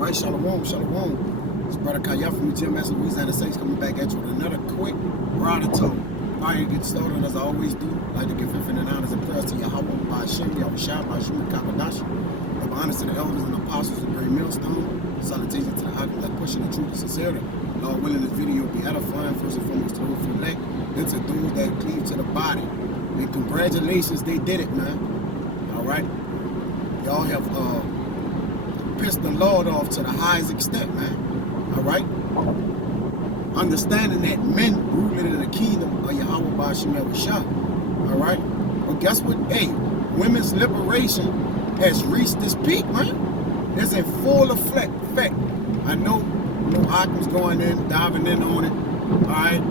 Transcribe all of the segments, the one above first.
right, shalom, shalom. It's Brother Kaya from GMS Louisiana Saints coming back at you with another quick rider talk. All right, get started as I always do. I'd like to give infinite honors and prayers to Yahweh, by Hashem, Yahushua, by Shua, Kakadash. Of honors to the elders and apostles of Great Millstone. Salutations to the outlet that pushing the truth and sincerity. Lord willing, this video will be edifying first and foremost to those who elect, then to those that cleave to the body. And congratulations, they did it, man. All right, y'all have pissed the Lord off to the highest extent, man. All right, understanding that men ruling in the kingdom of Yahweh by Hashem Yahushua. All right, but guess what? Hey, women's liberation has reached this peak, man. It's in full effect. I know Occam's going in, diving in on it. All right.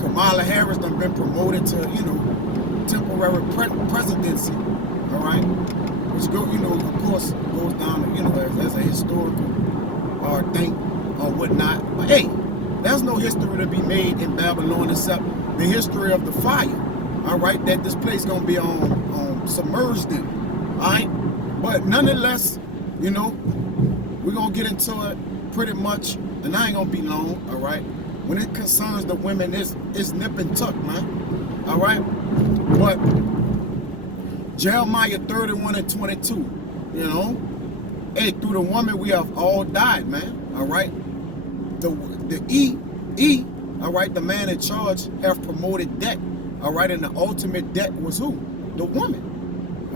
Kamala Harris done been promoted to, temporary presidency. All right. Which of course, goes down, as a historical thing or whatnot. But hey, there's no history to be made in Babylon except the history of the fire. All right, that this place gonna be on submerged in. All right, but nonetheless, we're gonna get into it pretty much, and I ain't gonna be long. All right, when it concerns the women, it's nip and tuck, man. All right, but Jeremiah 31:22, hey, through the woman we have all died, man. All right, the all right, the man in charge have promoted debt. All right, and the ultimate debt was who? The woman.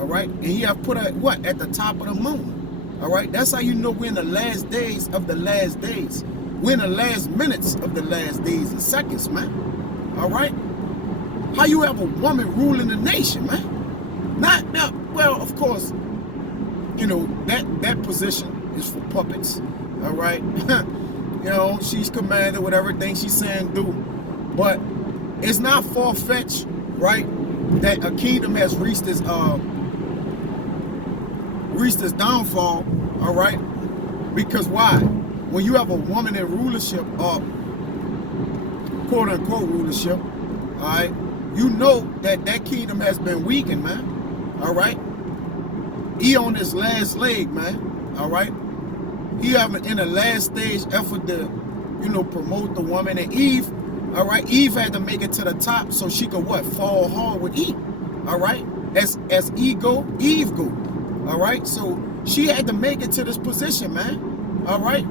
All right, and he have put her at the top of the moon. All right, that's how you know we're in the last days of the last days. We're in the last minutes of the last days and seconds, man. All right, how you have a woman ruling the nation, man? Not now. Well, of course, that position is for puppets. All right, she's commander with everything she's saying do, but it's not far-fetched, right, that a kingdom has reached its downfall, all right? Because why? When you have a woman in rulership, or quote-unquote rulership, all right, you know that kingdom has been weakened, man, all right? He on his last leg, man, all right? He having in the last stage effort to, promote the woman. And Eve, all right, Eve had to make it to the top so she could fall hard with Eve. All right, as Eve go, all right. So she had to make it to this position, man. All right,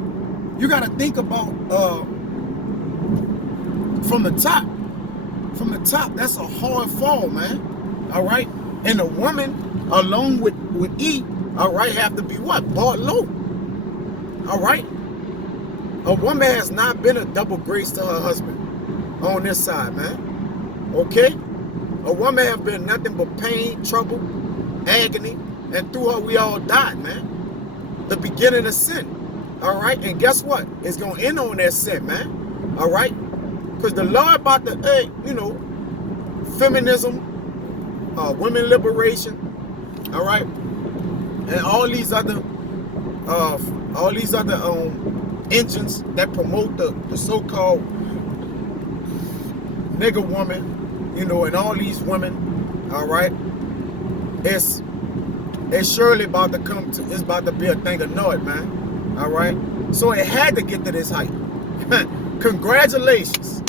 you got to think about from the top. From the top, that's a hard fall, man. All right, and the woman along with Eve, all right, have to be brought low. All right, a woman has not been a double grace to her husband on this side, man. Okay? A woman have been nothing but pain, trouble, agony, and through her we all died, man. The beginning of sin. All right? And guess what? It's going to end on that sin, man. All right? Because the Lord about the, feminism, women liberation, all right? And all these other engines that promote the so-called nigger woman, and all these women, all right, it's surely about to it's about to be a thing of naught, man, all right? So it had to get to this height. Congratulations.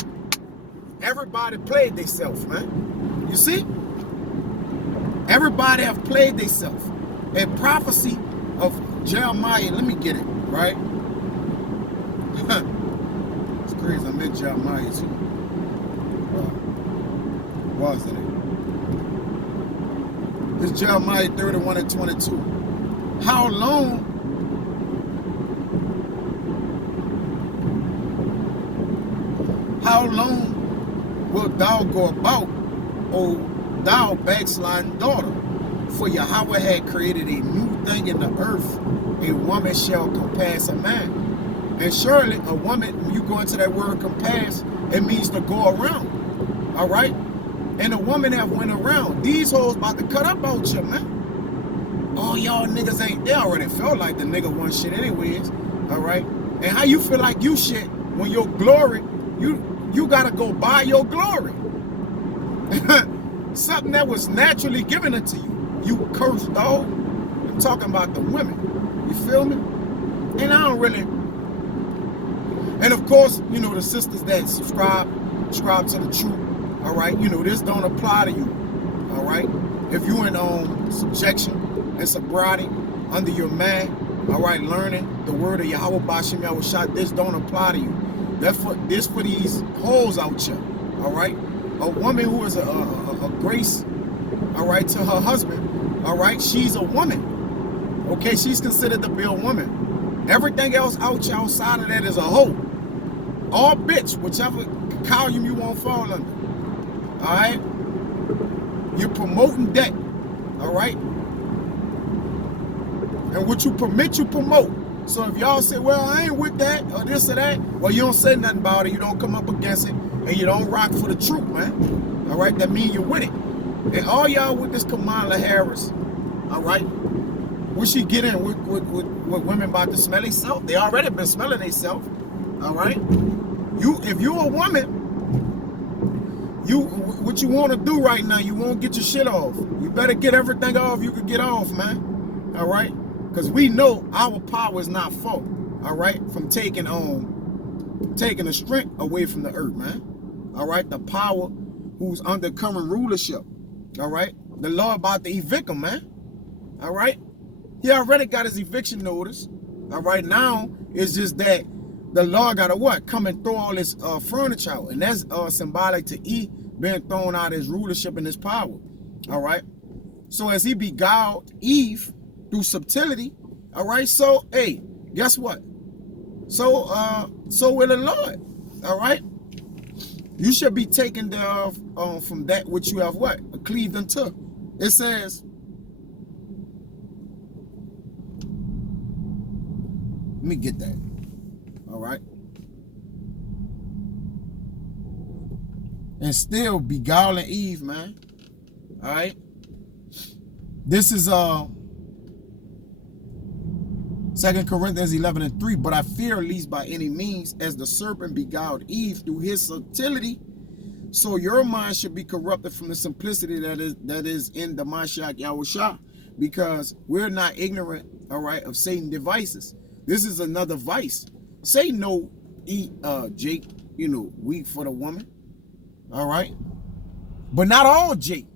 Everybody played themselves, man. You see? Everybody have played themselves. A prophecy of Jeremiah, let me get it, right? It's crazy, I met Jeremiah too. Was it? It's Jeremiah 31:22. How long wilt thou go about, O thou backsliding daughter? For Yahweh had created a new thing in the earth, a woman shall compass a man. And surely a woman, when you go into that word compass, it means to go around. All right? And a woman that went around. These hoes about to cut up out you, man. Oh, y'all niggas ain't, they already felt like the nigga wasn't shit anyways. All right? And how you feel like you shit when your glory, you gotta go buy your glory. Something that was naturally given unto you. You cursed dog. I'm talking about the women. You feel me? And I don't really. And of course, you know, the sisters that subscribe to the truth. All right, you know, this don't apply to you. All right, if you in subjection and sobriety under your man, all right, learning the word of Yahweh Bashim Yahushua, this don't apply to you. That's for these hoes out here. All right, a woman who is a grace, all right, to her husband, all right, she's a woman. Okay, she's considered to be a woman. Everything else outside of that is a hoe. All bitch, whichever column you won't fall under. All right, you're promoting that. All right, and what you permit, you promote. So if y'all say, well, I ain't with that or this or that, well, you don't say nothing about it. You don't come up against it, and you don't rock for the truth, man. All right, that means you're with it. And all y'all with this Kamala Harris, all right, what she get in with women about to smell themselves? They already been smelling themselves. All right, if you're a woman, what you want to do right now, you won't get your shit off. You better get everything off you can get off, man. All right, because we know our power is not full. All right, from taking the strength away from the earth, man. All right, the power who's under current rulership. All right, the law about to evict him, man. All right, he already got his eviction notice. All right, now it's just that the law got to what? Come and throw all this furniture out. And that's symbolic to E being thrown out of his rulership and his power. All right. So as he beguiled Eve through subtlety, all right, so, hey, guess what? So will the Lord. All right. You should be taken there from that which you have what? Cleaved unto. It says, let me get that. All right, and still beguiling Eve, man. All right, this is 2 Corinthians 11:3. But I fear, least by any means, as the serpent beguiled Eve through his subtlety, so your mind should be corrupted from the simplicity that is in the Mashiach Yahushua, because we're not ignorant, all right, of Satan's devices. This is another vice. Say no, Jake, you know, weak for the woman. All right. But not all Jake.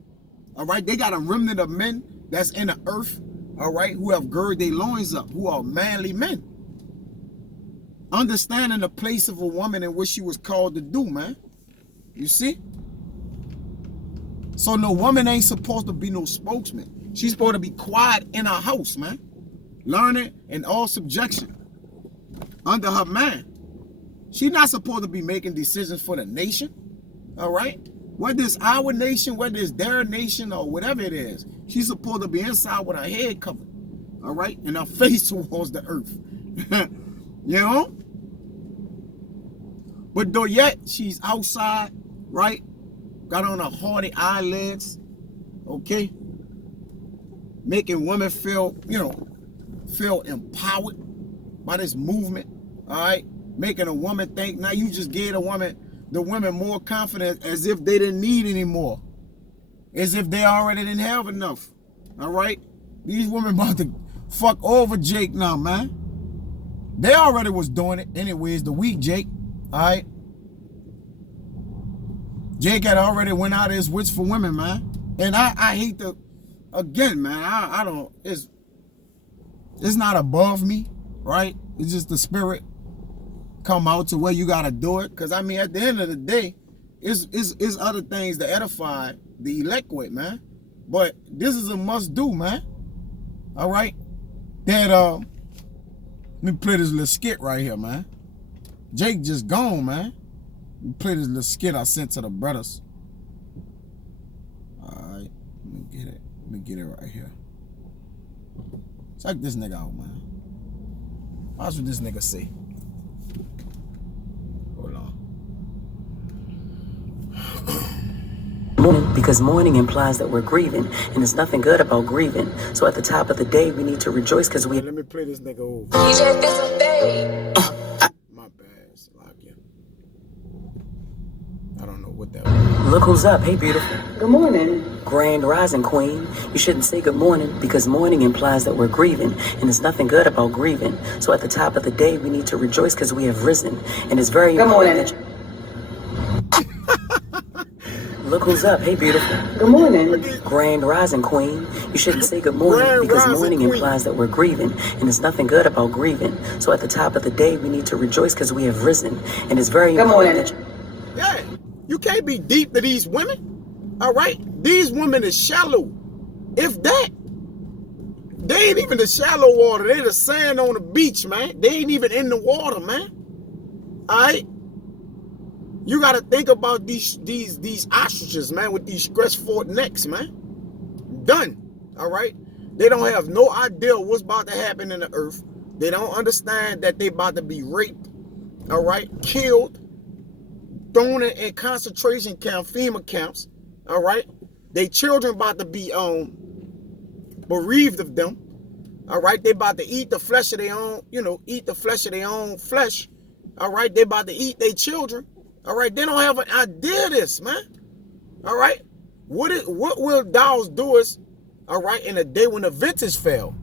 All right. They got a remnant of men that's in the earth. All right. Who have girded their loins up, who are manly men. Understanding the place of a woman and what she was called to do, man. You see? So no woman ain't supposed to be no spokesman. She's supposed to be quiet in her house, man. Learning in all subjection. Under her man. She's not supposed to be making decisions for the nation. All right? Whether it's our nation, whether it's their nation, or whatever it is, she's supposed to be inside with her head covered. All right? And her face towards the earth. You know? But though yet she's outside, right? Got on her haughty eyelids. Okay? Making women feel, you know, feel empowered by this movement, all right? Making a woman think, now you just gave the women more confidence, as if they didn't need any more. As if they already didn't have enough, all right? These women about to fuck over Jake now, man. They already was doing it anyways, the weak Jake, all right? Jake had already went out of his wits for women, man. And I hate to, again, man, I don't, it's not above me, right? It's just the spirit come out to where you got to do it. Because, I mean, at the end of the day, it's other things to edify the elect with, man. But this is a must-do, man. All right? That, let me play this little skit right here, man. Jake just gone, man. Let me play this little skit I sent to the brothers. All right. Let me get it. Let me get it right here. Check this nigga out, man. Watch what this nigga say. Hold on. Because mourning implies that we're grieving, and there's nothing good about grieving. So at the top of the day, we need to rejoice because we... Let me play this nigga over. My bad, Salakia. I don't know what that was. Look who's up. Hey, beautiful. Good morning. Grand rising, queen. You shouldn't say good morning because morning implies that we're grieving, and there's nothing good about grieving. So at the top of the day, we need to rejoice because we have risen, and it's very important. Look who's up. Hey, beautiful. Good morning. Grand rising, queen. You shouldn't say good morning because morning implies that we're grieving, and there's nothing good about grieving. So at the top of the day, we need to rejoice because we have risen, and it's very important. Yeah, you can't be deep to these women. All right, these women is shallow. If that, they ain't even the shallow water. They the sand on the beach, man. They ain't even in the water, man. All right. You got to think about these ostriches, man, with these stretch-forth necks, man. Done. All right? They don't have no idea what's about to happen in the earth. They don't understand that they about to be raped, all right, killed, thrown in concentration camp, FEMA camps, all right? They children about to be bereaved of them, all right? They about to eat the flesh of their own, eat the flesh of their own flesh, all right? They about to eat their children. All right, they don't have an idea of this, man. All right, what will dolls do us? All right, in a day when the vintage fell,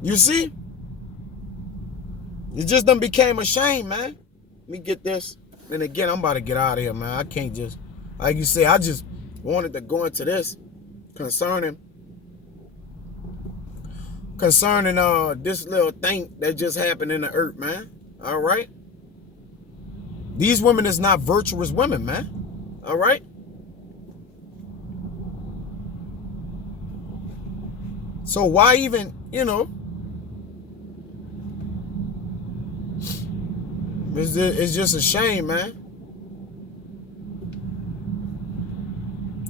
you see, it just done became a shame, man. Let me get this, and again, I'm about to get out of here, man. I can't just, like you say, I just wanted to go into this concerning this little thing that just happened in the earth, man. All right. These women is not virtuous women, man. All right? So why even, it's just a shame, man.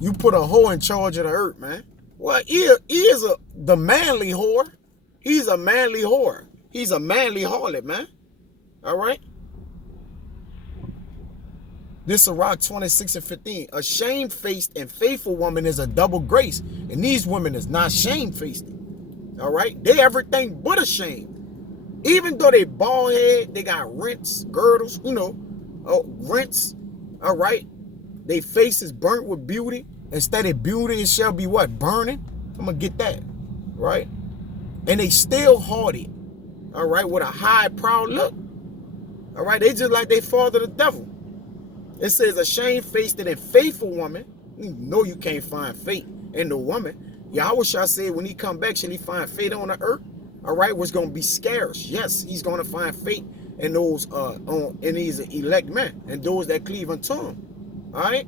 You put a hoe in charge of the earth, man. Well, he is the manly whore. He's a manly whore. He's a manly harlot, man. All right? This Sirach 26:15. A shamefaced and faithful woman is a double grace. And these women is not shamefaced. All right? They everything but ashamed. Even though they bald head, they got rents, girdles, rents. All right? They face is burnt with beauty. Instead of beauty, it shall be what? Burning? I'm going to get that. Right? And they still haughty. All right? With a high, proud look. All right? They just like they father the devil. It says a shamefaced and faithful woman. You know you can't find faith in the woman. Yahweh shall say when he come back, shall he find faith on the earth? All right, what's going to be scarce? Yes, he's going to find faith in those in these elect men and those that cleave unto him. All right,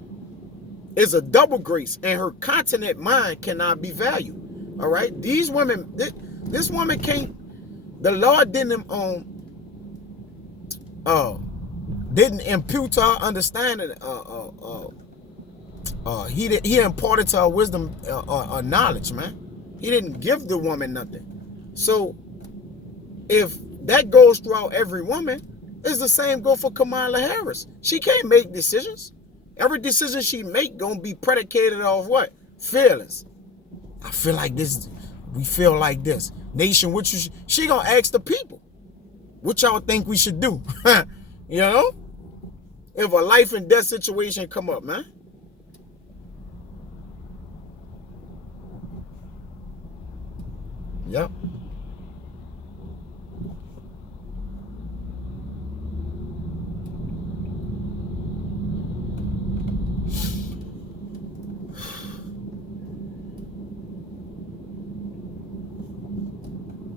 it's a double grace, and her continent mind cannot be valued. All right, these women, this woman can't. The Lord didn't impute to her understanding. He imparted to her wisdom, knowledge, man. He didn't give the woman nothing. So if that goes throughout every woman, it's the same go for Kamala Harris. She can't make decisions. Every decision she make gonna be predicated off what? Feelings. I feel like this. We feel like this. Nation, what she gonna ask the people, what y'all think we should do? You know? If a life and death situation come up, man. Yep.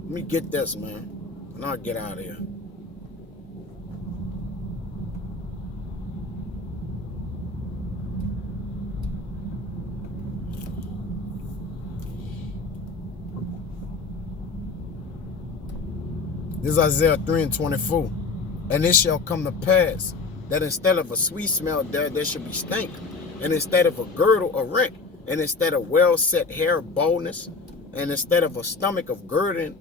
Let me get this, man, and I'll get out of here. This is Isaiah 3:24. And it shall come to pass that instead of a sweet smell there should be stink. And instead of a girdle, a rent. And instead of well-set hair, boldness. And instead of a stomach, a girding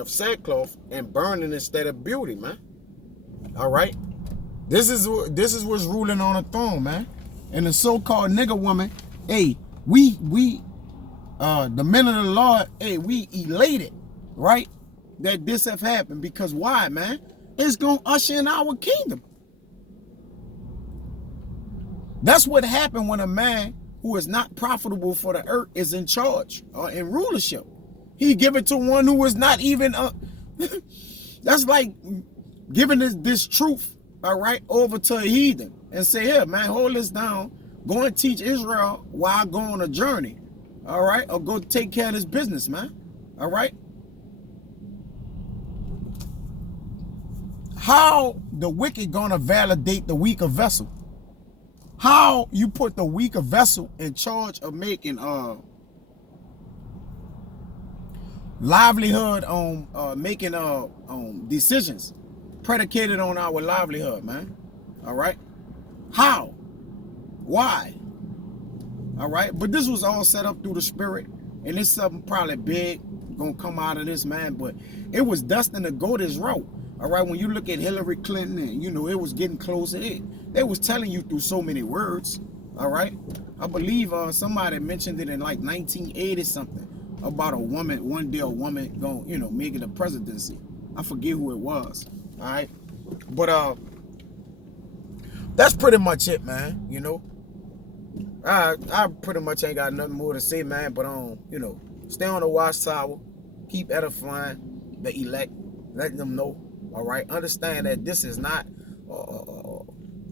of sackcloth, and burning instead of beauty, man. All right? This is what's ruling on the throne, man. And the so-called nigger woman, hey, the men of the Lord, hey, we elated, right? That this have happened. Because why, man? It's going to usher in our kingdom. That's what happened when a man who is not profitable for the earth is in charge or in rulership. He give it to one who is not even that's like giving this truth, all right, over to a heathen and say, here, man, hold this down. Go and teach Israel while I go on a journey, all right? Or go take care of this business, man, all right? How the wicked gonna validate the weaker vessel? How you put the weaker vessel in charge of making livelihood on making decisions predicated on our livelihood, man. All right. How? Why? All right. But this was all set up through the Spirit, and it's something probably big gonna come out of this, man. But it was destined to go this route. All right. When you look at Hillary Clinton, and you know it was getting closer. They was telling you through so many words. All right. I believe somebody mentioned it in like 1980 something about a woman, one day a woman gonna, you know, make it a presidency. I forget who it was. All right. But that's pretty much it, man. You know, I pretty much ain't got nothing more to say, man. But you know, stay on the watchtower, keep edifying the elect, letting them know. All right, understand that this is not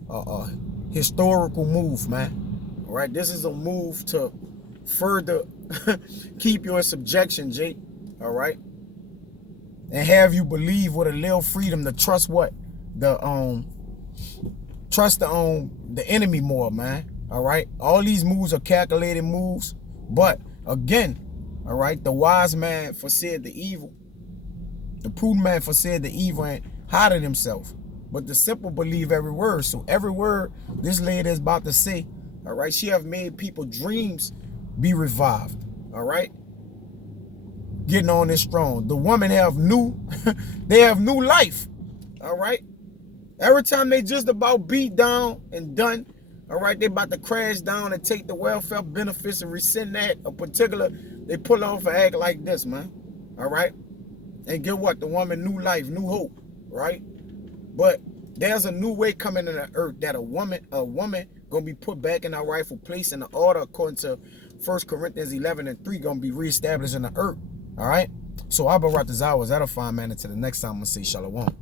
a historical move, man. All right, this is a move to further keep you in subjection, Jake. All right, and have you believe with a little freedom to trust what the enemy more, man. All right, all these moves are calculated moves, but again, all right, the wise man foresaid the evil, the prudent man foresaid the evil and hided himself, but the simple believe every word. So every word this lady is about to say, all right, she have made people dreams be revived. All right, getting on this strong. The women have they have new life. All right, every time they just about beat down and done, all right, they about to crash down and take the welfare benefits and rescind that a particular, they pull off and act like this, man. All right, and get what? The woman new life, new hope, right? But there's a new way coming in the earth that a woman gonna be put back in her rightful place in the order according to 1 Corinthians 11:3, gonna be reestablished in the earth. All right. So Abba Ratazawa is edifying, man. Until the next time, I'm gonna say shalom.